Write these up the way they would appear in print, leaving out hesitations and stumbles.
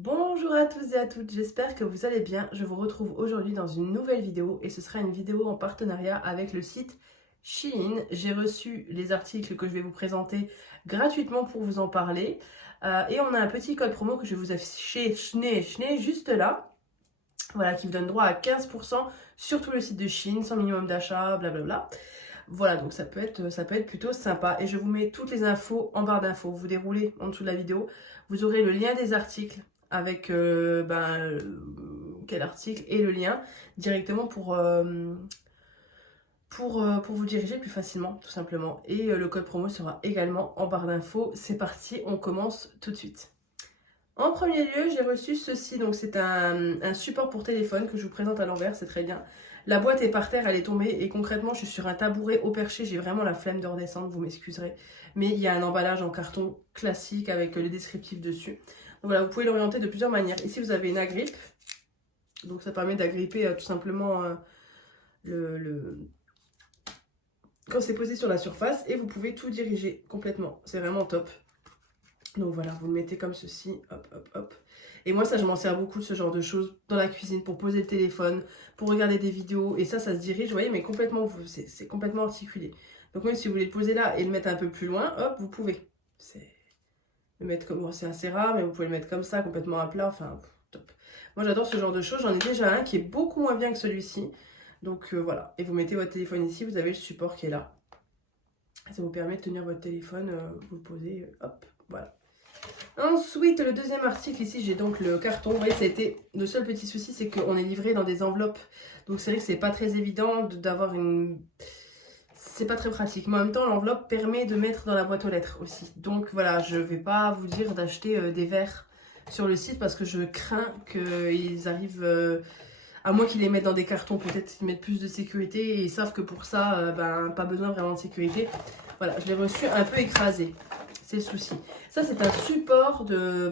Bonjour à tous et à toutes, j'espère que vous allez bien. Je vous retrouve aujourd'hui dans une nouvelle vidéo et ce sera une vidéo en partenariat avec le site Shein. J'ai reçu les articles que je vais vous présenter gratuitement pour vous en parler. Et on a un petit code promo que je vais vous afficher juste là. Voilà, qui vous donne droit à 15% sur tout le site de Shein, sans minimum d'achat, blablabla. Voilà, donc ça peut être plutôt sympa. Et je vous mets toutes les infos en barre d'infos. Vous déroulez en dessous de la vidéo. Vous aurez le lien des articles avec quel article et le lien directement pour vous diriger plus facilement, tout simplement. Et le code promo sera également en barre d'infos. C'est parti, on commence tout de suite. En premier lieu, j'ai reçu ceci, donc c'est un support pour téléphone que je vous présente à l'envers, c'est très bien. La boîte est par terre, elle est tombée et concrètement je suis sur un tabouret au perché, j'ai vraiment la flemme de redescendre, vous m'excuserez. Mais il y a un emballage en carton classique avec le descriptif dessus. Donc voilà, vous pouvez l'orienter de plusieurs manières. Ici vous avez une agrippe, donc ça permet d'agripper tout simplement quand c'est posé sur la surface et vous pouvez tout diriger complètement, c'est vraiment top. Donc voilà, vous le mettez comme ceci, hop, hop, hop. Et moi, ça, je m'en sers beaucoup de ce genre de choses dans la cuisine pour poser le téléphone, pour regarder des vidéos. Et ça se dirige, vous voyez, mais complètement, c'est complètement articulé. Donc même si vous voulez le poser là et le mettre un peu plus loin, hop, vous pouvez. Le mettre comme, c'est assez rare, mais vous pouvez le mettre comme ça, complètement à plat, enfin, top. Moi, j'adore ce genre de choses. J'en ai déjà un qui est beaucoup moins bien que celui-ci. Donc voilà, et vous mettez votre téléphone ici, vous avez le support qui est là. Ça vous permet de tenir votre téléphone, vous le posez, hop, voilà. Ensuite, le deuxième article, ici, j'ai donc le carton. Vous voyez, ça a été... Le seul petit souci, c'est qu'on est livré dans des enveloppes. Donc, c'est vrai que c'est pas très évident d'avoir une... C'est pas très pratique. Mais en même temps, l'enveloppe permet de mettre dans la boîte aux lettres aussi. Donc, voilà, je vais pas vous dire d'acheter des verres sur le site parce que je crains qu'ils arrivent... à moins qu'ils les mettent dans des cartons, peut-être qu'ils mettent plus de sécurité. Et ils savent que pour ça, pas besoin vraiment de sécurité. Voilà, je l'ai reçu un peu écrasé. C'est le souci. Ça, c'est un support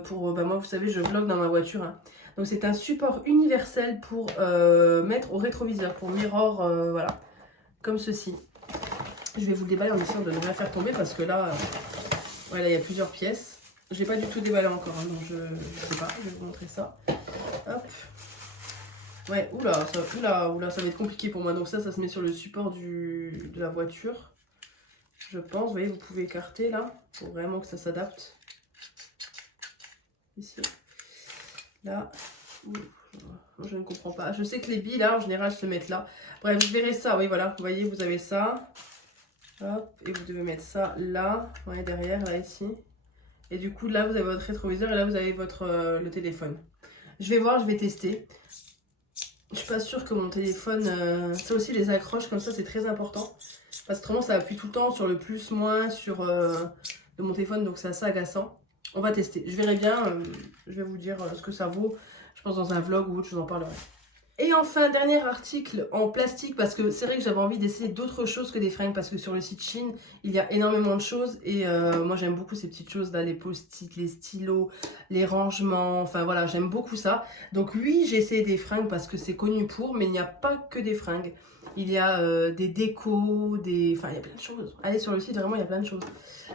pour... moi, vous savez, je vlog dans ma voiture. Hein. Donc, c'est un support universel pour mettre au rétroviseur, pour mirror, voilà, comme ceci. Je vais vous le déballer en essayant de ne rien faire tomber parce que là, voilà, il y a plusieurs pièces. Je n'ai pas du tout déballé encore, hein, donc je ne sais pas, je vais vous montrer ça. Hop. Ouais, oula, ça va être compliqué pour moi. Donc ça se met sur le support de la voiture. Je pense, vous voyez, vous pouvez écarter là, pour vraiment que ça s'adapte. Ici. Là. Je ne comprends pas. Je sais que les billes là, en général, se mettent là. Bref, je verrai ça. Oui, voilà, vous voyez, vous avez ça. Hop, et vous devez mettre ça là. Vous voyez, derrière, là, ici. Et du coup, là, vous avez votre rétroviseur et là, vous avez le téléphone. Je vais voir, je vais tester. Je suis pas sûre que mon téléphone... ça aussi, les accroches comme ça, c'est très important. Parce que autrement, ça appuie tout le temps sur le plus, moins, sur de mon téléphone. Donc, c'est assez agaçant. On va tester. Je verrai bien. Je vais vous dire ce que ça vaut. Je pense dans un vlog ou autre, je vous en parlerai. Et enfin, dernier article en plastique. Parce que c'est vrai que j'avais envie d'essayer d'autres choses que des fringues. Parce que sur le site Shein, il y a énormément de choses. Et moi, j'aime beaucoup ces petites choses là. Les post-it, les stylos, les rangements. Enfin, voilà, j'aime beaucoup ça. Donc oui, j'ai essayé des fringues parce que c'est connu pour. Mais il n'y a pas que des fringues. Il y a des décos, enfin il y a plein de choses. Allez sur le site, vraiment il y a plein de choses.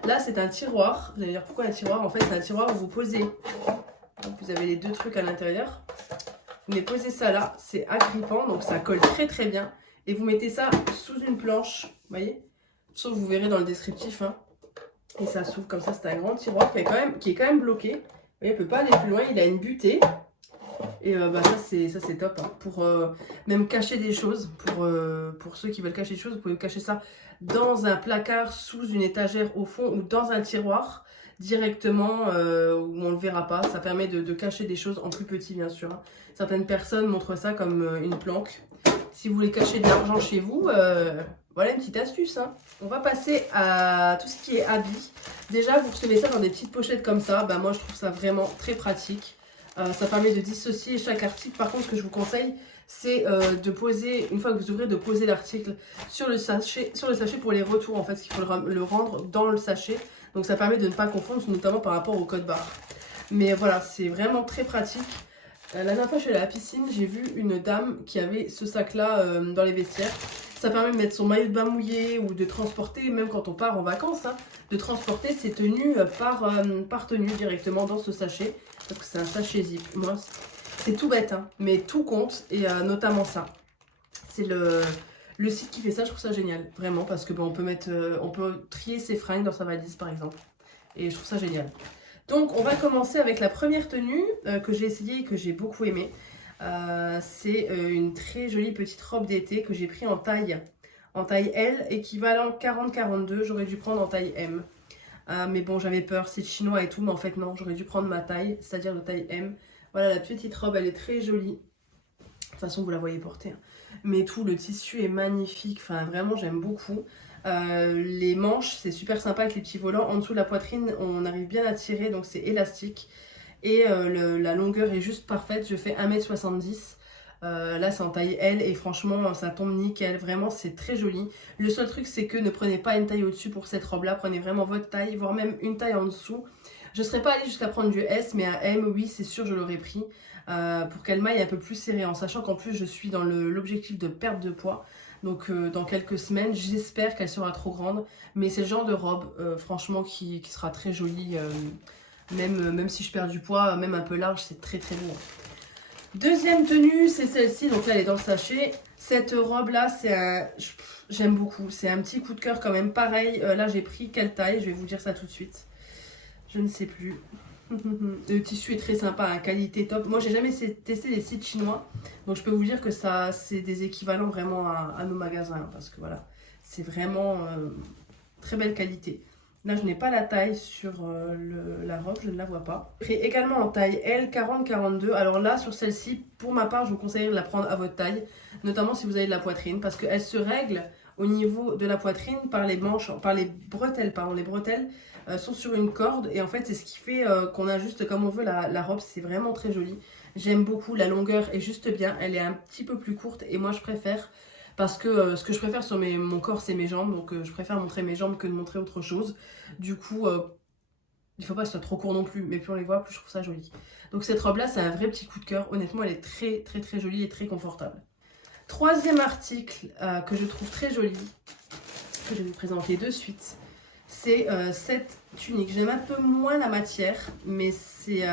Là c'est un tiroir, vous allez me dire pourquoi un tiroir. En fait c'est un tiroir où vous posez, donc, vous avez les deux trucs à l'intérieur. Vous venez poser ça là, c'est agrippant, donc ça colle très très bien. Et vous mettez ça sous une planche, vous voyez. Sauf vous verrez dans le descriptif. Hein. Et ça s'ouvre comme ça, c'est un grand tiroir qui est quand même bloqué. Vous voyez, il ne peut pas aller plus loin, il a une butée. Et ça c'est top hein, pour même cacher des choses. Pour ceux qui veulent cacher des choses, vous pouvez cacher ça dans un placard, sous une étagère au fond ou dans un tiroir directement où on ne le verra pas. Ça permet de cacher des choses en plus petit bien sûr. Hein. Certaines personnes montrent ça comme une planque. Si vous voulez cacher de l'argent chez vous, voilà une petite astuce. Hein. On va passer à tout ce qui est habits. Déjà vous recevez ça dans des petites pochettes comme ça. Moi je trouve ça vraiment très pratique. Ça permet de dissocier chaque article. Par contre, ce que je vous conseille, c'est de poser, une fois que vous ouvrez, de poser l'article sur le sachet pour les retours. En fait, il faut le rendre dans le sachet. Donc, ça permet de ne pas confondre, notamment par rapport au code barre. Mais voilà, c'est vraiment très pratique. La dernière fois je suis allée à la piscine, j'ai vu une dame qui avait ce sac là dans les vestiaires. Ça permet de mettre son maillot de bain mouillé ou de transporter, même quand on part en vacances, hein, de transporter ses tenues par tenue directement dans ce sachet. Parce que c'est un sachet zip. Moi, c'est tout bête, hein, mais tout compte et notamment ça. C'est le site qui fait ça, je trouve ça génial, vraiment, parce que bon, on peut trier ses fringues dans sa valise par exemple. Et je trouve ça génial. Donc on va commencer avec la première tenue que j'ai essayée et que j'ai beaucoup aimée. C'est une très jolie petite robe d'été que j'ai pris en taille L, équivalent 40-42. J'aurais dû prendre en taille M. Mais bon, j'avais peur, c'est chinois et tout, mais en fait non, j'aurais dû prendre ma taille, c'est-à-dire de taille M. Voilà, la petite robe, elle est très jolie. De toute façon, vous la voyez porter, hein. Mais tout, le tissu est magnifique, enfin vraiment, j'aime beaucoup. Les manches, c'est super sympa avec les petits volants. En dessous de la poitrine, on arrive bien à tirer, donc c'est élastique. Et la longueur est juste parfaite, je fais 1m70. Là c'est en taille L et franchement ça tombe nickel, vraiment c'est très joli. Le seul truc c'est que ne prenez pas une taille au-dessus pour cette robe là, prenez vraiment votre taille, voire même une taille en dessous. Je ne serais pas allée jusqu'à prendre du S, mais un M, oui c'est sûr je l'aurais pris pour qu'elle m'aille un peu plus serrée, en sachant qu'en plus je suis dans l'objectif de perte de poids. Donc dans quelques semaines j'espère qu'elle sera trop grande, mais c'est le genre de robe franchement qui sera très jolie. Même si je perds du poids, même un peu large, c'est très très beau. Deuxième tenue, c'est celle-ci. Donc là, elle est dans le sachet. Cette robe-là, j'aime beaucoup. C'est un petit coup de cœur quand même. Pareil, là, j'ai pris quelle taille? Je vais vous dire ça tout de suite. Je ne sais plus. Le tissu est très sympa, hein, qualité top. Moi, j'ai jamais testé les sites chinois. Donc, je peux vous dire que ça, c'est des équivalents vraiment à nos magasins. Hein, parce que voilà, c'est vraiment très belle qualité. Là, je n'ai pas la taille sur la robe, je ne la vois pas. J'ai pris également en taille L, 40-42. Alors là, sur celle-ci, pour ma part, je vous conseille de la prendre à votre taille, notamment si vous avez de la poitrine, parce qu'elle se règle au niveau de la poitrine par les manches, par les bretelles, pardon. Les bretelles sont sur une corde, et en fait, c'est ce qui fait qu'on ajuste comme on veut la robe. C'est vraiment très joli. J'aime beaucoup, la longueur est juste bien, elle est un petit peu plus courte, et moi, je préfère... Parce que ce que je préfère sur mon corps, c'est mes jambes. Donc je préfère montrer mes jambes que de montrer autre chose. Du coup, il ne faut pas que ce soit trop court non plus. Mais plus on les voit, plus je trouve ça joli. Donc cette robe-là, c'est un vrai petit coup de cœur. Honnêtement, elle est très très très jolie et très confortable. Troisième article que je trouve très joli, que je vais vous présenter de suite, c'est cette tunique. J'aime un peu moins la matière, mais c'est...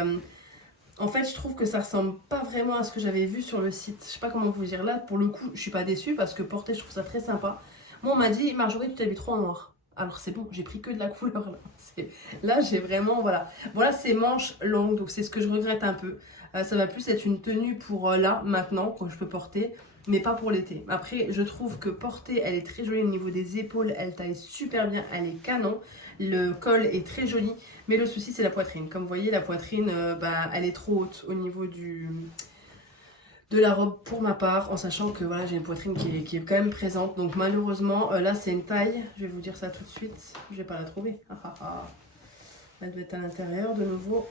En fait, je trouve que ça ressemble pas vraiment à ce que j'avais vu sur le site. Je sais pas comment vous dire. Là, pour le coup, je suis pas déçue parce que porter, je trouve ça très sympa. Moi, on m'a dit, Marjorie, tu t'habilles trop en noir. Alors c'est bon, j'ai pris que de la couleur là. Là, j'ai vraiment, voilà. Voilà, c'est manches longues, donc c'est ce que je regrette un peu. Ça va plus être une tenue pour là, maintenant, que je peux porter, mais pas pour l'été. Après, je trouve que porter, elle est très jolie au niveau des épaules, elle taille super bien, elle est canon. Le col est très joli, mais le souci c'est la poitrine. Comme vous voyez, la poitrine, elle est trop haute au niveau de la robe pour ma part, en sachant que voilà, j'ai une poitrine qui est quand même présente. Donc malheureusement, là c'est une taille, je vais vous dire ça tout de suite, je vais pas la trouver. Elle doit être à l'intérieur de nouveau.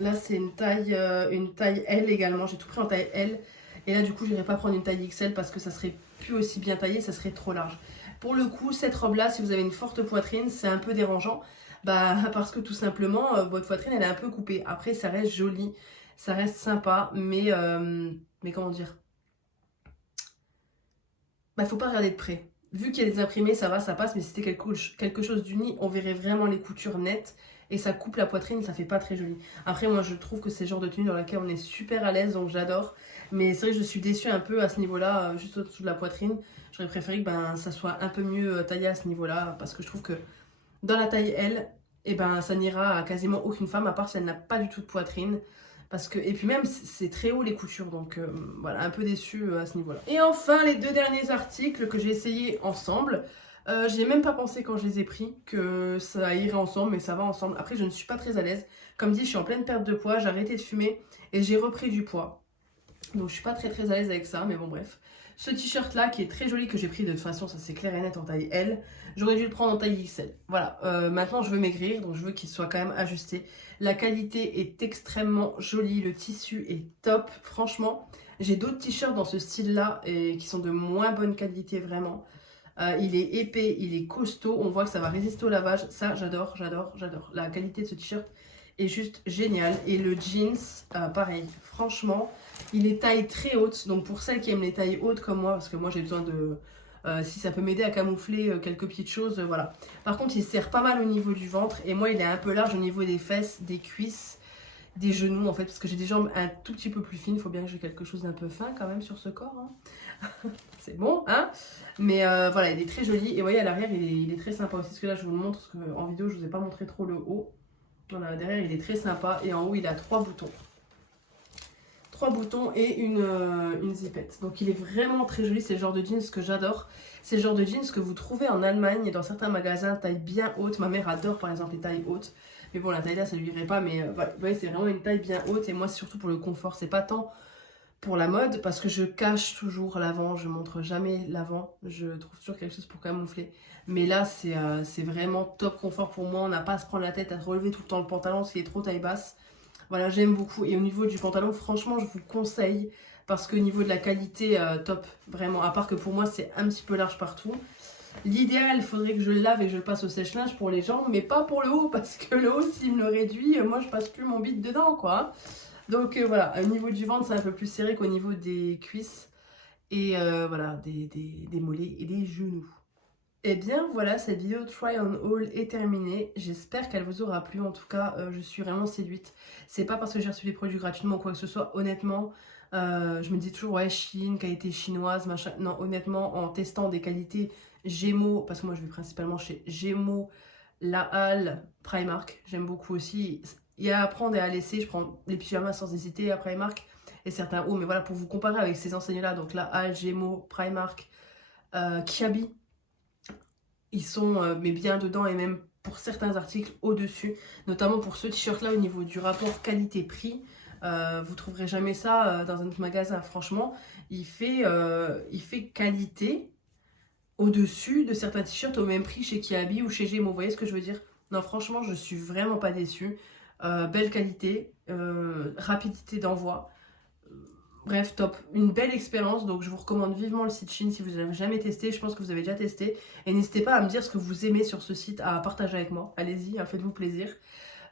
Là c'est une taille L également, j'ai tout pris en taille L. Et là du coup, je n'irai pas prendre une taille XL parce que ça serait plus aussi bien taillé, ça serait trop large. Pour le coup, cette robe-là, si vous avez une forte poitrine, c'est un peu dérangeant. Parce que tout simplement, votre poitrine, elle est un peu coupée. Après, ça reste joli, ça reste sympa, mais comment dire? Faut pas regarder de près. Vu qu'il y a des imprimés, ça va, ça passe, mais si c'était quelque chose d'uni, on verrait vraiment les coutures nettes. Et ça coupe la poitrine, ça fait pas très joli. Après, moi, je trouve que c'est le genre de tenue dans laquelle on est super à l'aise, donc j'adore. Mais c'est vrai que je suis déçue un peu à ce niveau-là, juste au-dessous de la poitrine. J'aurais préféré que ça soit un peu mieux taillé à ce niveau-là, parce que je trouve que dans la taille L, ça n'ira à quasiment aucune femme, à part si elle n'a pas du tout de poitrine. Et puis même, c'est très haut les coutures, donc voilà, un peu déçue à ce niveau-là. Et enfin, les deux derniers articles que j'ai essayé ensemble. J'y ai même pas pensé quand je les ai pris que ça irait ensemble, mais ça va ensemble. Après, je ne suis pas très à l'aise. Comme dit, je suis en pleine perte de poids, j'ai arrêté de fumer et j'ai repris du poids. Donc je suis pas très à l'aise avec ça, mais bon bref. Ce t-shirt là qui est très joli que j'ai pris de toute façon, ça c'est clair et net en taille L. J'aurais dû le prendre en taille XL. Voilà, maintenant je veux maigrir, donc je veux qu'il soit quand même ajusté. La qualité est extrêmement jolie, le tissu est top, franchement. J'ai d'autres t-shirts dans ce style là et qui sont de moins bonne qualité vraiment. Il est épais, il est costaud, on voit que ça va résister au lavage. Ça, j'adore, j'adore, j'adore. La qualité de ce t-shirt est juste génial. Et le jeans, pareil, franchement, il est taille très haute. Donc pour celles qui aiment les tailles hautes comme moi, parce que moi j'ai besoin de... si ça peut m'aider à camoufler quelques petites choses, voilà. Par contre, il serre pas mal au niveau du ventre. Et moi, il est un peu large au niveau des fesses, des cuisses, des genoux, en fait. Parce que j'ai des jambes un tout petit peu plus fines. Il faut bien que j'ai quelque chose d'un peu fin quand même sur ce corps. Hein. C'est bon, hein. Mais voilà, il est très joli. Et vous voyez, à l'arrière, il est très sympa aussi. Parce que là, je vous le montre, parce qu'en vidéo, je vous ai pas montré trop le haut. Voilà, derrière, il est très sympa. Et en haut, il a 3 boutons. 3 boutons et une zipette. Donc il est vraiment très joli, c'est le genre de jeans que j'adore. C'est le genre de jeans que vous trouvez en Allemagne et dans certains magasins taille bien haute. Ma mère adore par exemple les tailles hautes. Mais bon, la taille là ça lui irait pas, mais voilà, vous voyez, c'est vraiment une taille bien haute. Et moi c'est surtout pour le confort, c'est pas tant pour la mode parce que je cache toujours l'avant, je montre jamais l'avant. Je trouve toujours quelque chose pour camoufler. Mais là c'est vraiment top confort pour moi, on n'a pas à se prendre la tête à relever tout le temps le pantalon parce qu'il est trop taille basse. Voilà, j'aime beaucoup. Et au niveau du pantalon, franchement, je vous le conseille. Parce qu'au niveau de la qualité, top. Vraiment. À part que pour moi, c'est un petit peu large partout. L'idéal, il faudrait que je le lave et que je le passe au sèche-linge pour les jambes. Mais pas pour le haut. Parce que le haut, s'il me le réduit, moi, je passe plus mon bide dedans, quoi. Donc voilà, au niveau du ventre, c'est un peu plus serré qu'au niveau des cuisses. Et voilà, des mollets et des genoux. Et bien voilà, cette vidéo try on haul est terminée. J'espère qu'elle vous aura plu. En tout cas, je suis vraiment séduite. C'est pas parce que j'ai reçu des produits gratuitement ou quoi que ce soit. Honnêtement, je me dis toujours ouais, Chine, qualité chinoise, machin. Non, honnêtement, en testant des qualités Gémeaux, parce que moi je vais principalement chez Gémeaux, La Halle, Primark. J'aime beaucoup aussi. Il y a à prendre et à laisser. Je prends les pyjamas sans hésiter à Primark et certains hauts. Mais voilà, pour vous comparer avec ces enseignes-là, donc La Halle, Gémeaux, Primark, Kiabi. Ils sont mais bien dedans et même pour certains articles au-dessus, notamment pour ce t-shirt là au niveau du rapport qualité-prix. Vous trouverez jamais ça dans un autre magasin. Franchement, il fait qualité au-dessus de certains t-shirts au même prix chez Kiabi ou chez Gémeaux. Vous voyez ce que je veux dire? Non, franchement, je suis vraiment pas déçue. Belle qualité, rapidité d'envoi. Bref, top. Une belle expérience. Donc, je vous recommande vivement le site Shein si vous n'avez jamais testé. Je pense que vous avez déjà testé. Et n'hésitez pas à me dire ce que vous aimez sur ce site, à partager avec moi. Allez-y, hein, faites-vous plaisir.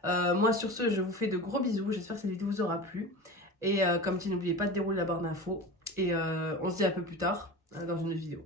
Moi, sur ce, je vous fais de gros bisous. J'espère que cette vidéo vous aura plu. Et comme dit, n'oubliez pas de dérouler la barre d'infos. Et on se dit un peu plus tard dans une autre vidéo.